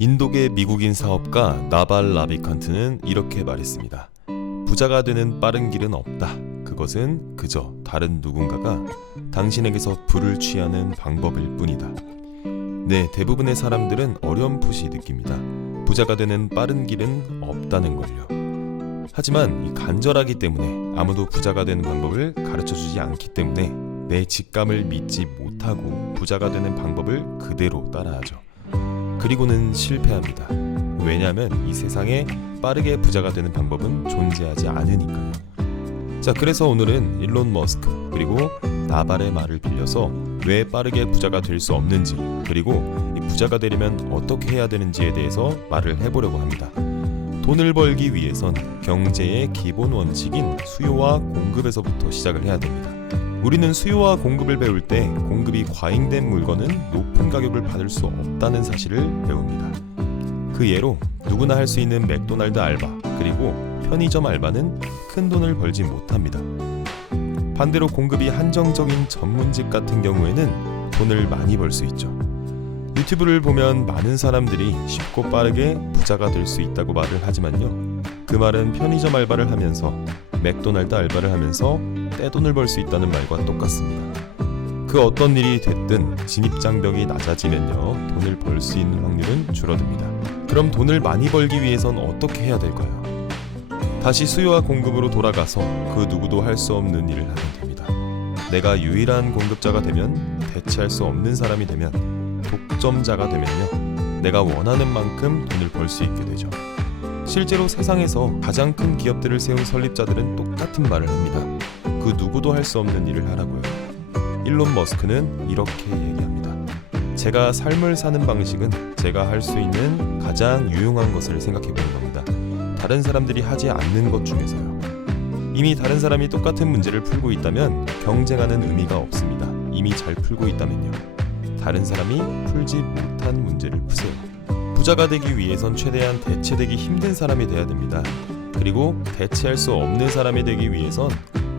인도계 미국인 사업가 나발 라비칸트는 이렇게 말했습니다. 부자가 되는 빠른 길은 없다. 그것은 그저 다른 누군가가 당신에게서 부를 취하는 방법일 뿐이다. 네, 대부분의 사람들은 어렴풋이 느낍니다. 부자가 되는 빠른 길은 없다는 걸요. 하지만 간절하기 때문에 아무도 부자가 되는 방법을 가르쳐주지 않기 때문에 내 직감을 믿지 못하고 부자가 되는 방법을 그대로 따라하죠. 그리고는 실패합니다. 왜냐하면 이 세상에 빠르게 부자가 되는 방법은 존재하지 않으니까요. 자, 그래서 오늘은 일론 머스크 그리고 나발의 말을 빌려서 왜 빠르게 부자가 될 수 없는지, 그리고 이 부자가 되려면 어떻게 해야 되는지에 대해서 말을 해보려고 합니다. 돈을 벌기 위해선 경제의 기본 원칙인 수요와 공급에서부터 시작을 해야 됩니다. 우리는 수요와 공급을 배울 때 공급이 과잉된 물건은 높은 가격을 받을 수 없다는 사실을 배웁니다. 그 예로 누구나 할 수 있는 맥도날드 알바 그리고 편의점 알바는 큰 돈을 벌지 못합니다. 반대로 공급이 한정적인 전문직 같은 경우에는 돈을 많이 벌 수 있죠. 유튜브를 보면 많은 사람들이 쉽고 빠르게 부자가 될 수 있다고 말을 하지만요, 그 말은 편의점 알바를 하면서 맥도날드 알바를 하면서 떼돈을 벌 수 있다는 말과 똑같습니다. 그 어떤 일이 됐든 진입장벽이 낮아지면요, 돈을 벌 수 있는 확률은 줄어듭니다. 그럼 돈을 많이 벌기 위해선 어떻게 해야 될까요? 다시 수요와 공급으로 돌아가서 그 누구도 할 수 없는 일을 하면 됩니다. 내가 유일한 공급자가 되면, 대체할 수 없는 사람이 되면, 독점자가 되면요, 내가 원하는 만큼 돈을 벌 수 있게 되죠. 실제로 세상에서 가장 큰 기업들을 세운 설립자들은 똑같은 말을 합니다. 그 누구도 할 수 없는 일을 하라고요. 일론 머스크는 이렇게 얘기합니다. 제가 삶을 사는 방식은 제가 할 수 있는 가장 유용한 것을 생각해 보는 겁니다. 다른 사람들이 하지 않는 것 중에서요. 이미 다른 사람이 똑같은 문제를 풀고 있다면 경쟁하는 의미가 없습니다. 이미 잘 풀고 있다면요. 다른 사람이 풀지 못한 문제를 푸세요. 부자가 되기 위해선 최대한 대체되기 힘든 사람이 돼야 됩니다. 그리고 대체할 수 없는 사람이 되기 위해선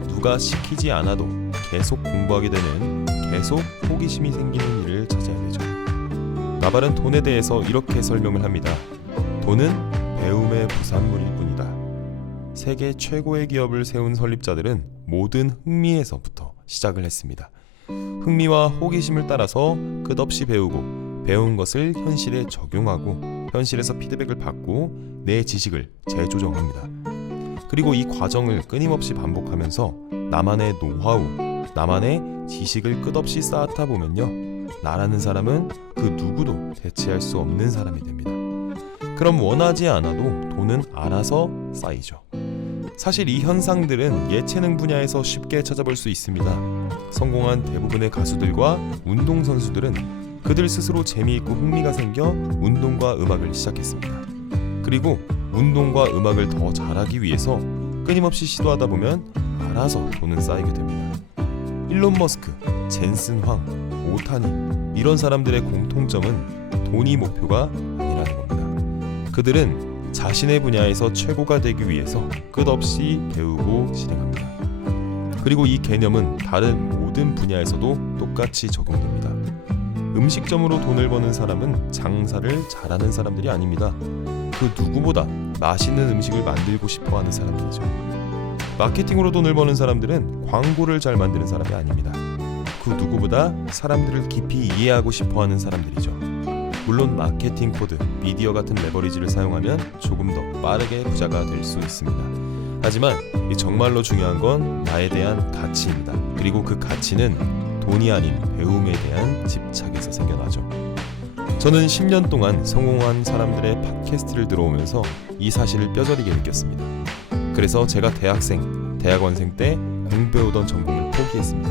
누가 시키지 않아도 계속 공부하게 되는, 계속 호기심이 생기는 일을 찾아야 되죠. 나발은 돈에 대해서 이렇게 설명을 합니다. 돈은 배움의 부산물일 뿐이다. 세계 최고의 기업을 세운 설립자들은 모든 흥미에서부터 시작을 했습니다. 흥미와 호기심을 따라서 끝없이 배우고, 배운 것을 현실에 적용하고, 현실에서 피드백을 받고 내 지식을 재조정합니다. 그리고 이 과정을 끊임없이 반복하면서 나만의 노하우, 나만의 지식을 끝없이 쌓다 보면요, 나라는 사람은 그 누구도 대체할 수 없는 사람이 됩니다. 그럼 원하지 않아도 돈은 알아서 쌓이죠. 사실 이 현상들은 예체능 분야에서 쉽게 찾아볼 수 있습니다. 성공한 대부분의 가수들과 운동선수들은 그들 스스로 재미있고 흥미가 생겨 운동과 음악을 시작했습니다. 그리고 운동과 음악을 더 잘하기 위해서 끊임없이 시도하다 보면 알아서 돈은 쌓이게 됩니다. 일론 머스크, 젠슨 황, 오타니, 이런 사람들의 공통점은 돈이 목표가 아니라는 겁니다. 그들은 자신의 분야에서 최고가 되기 위해서 끝없이 배우고 실행합니다. 그리고 이 개념은 다른 모든 분야에서도 똑같이 적용됩니다. 음식점으로 돈을 버는 사람은 장사를 잘하는 사람들이 아닙니다. 그 누구보다 맛있는 음식을 만들고 싶어하는 사람들이죠. 마케팅으로 돈을 버는 사람들은 광고를 잘 만드는 사람이 아닙니다. 그 누구보다 사람들을 깊이 이해하고 싶어하는 사람들이죠. 물론 마케팅 코드, 미디어 같은 레버리지를 사용하면 조금 더 빠르게 부자가 될 수 있습니다. 하지만 정말로 중요한 건 나에 대한 가치입니다. 그리고 그 가치는 돈이 아닌 배움에 대한 집착에서 생겨나죠. 저는 10년 동안 성공한 사람들의 팟캐스트를 들어오면서 이 사실을 뼈저리게 느꼈습니다. 그래서 제가 대학원생 때 공부해오던 전공을 포기했습니다.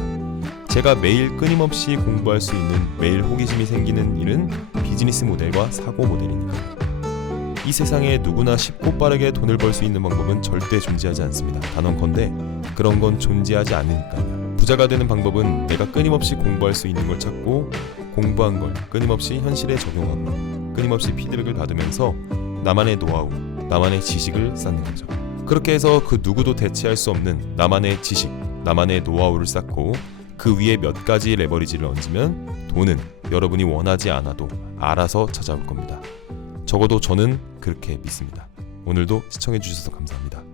제가 매일 끊임없이 공부할 수 있는, 매일 호기심이 생기는 일은 비즈니스 모델과 사고 모델이니까요. 이 세상에 누구나 쉽고 빠르게 돈을 벌 수 있는 방법은 절대 존재하지 않습니다. 단언컨대 그런 건 존재하지 않으니까요. 부자가 되는 방법은 내가 끊임없이 공부할 수 있는 걸 찾고, 공부한 걸 끊임없이 현실에 적용하고, 끊임없이 피드백을 받으면서 나만의 노하우, 나만의 지식을 쌓는 거죠. 그렇게 해서 그 누구도 대체할 수 없는 나만의 지식, 나만의 노하우를 쌓고 그 위에 몇 가지 레버리지를 얹으면 돈은 여러분이 원하지 않아도 알아서 찾아올 겁니다. 적어도 저는 그렇게 믿습니다. 오늘도 시청해주셔서 감사합니다.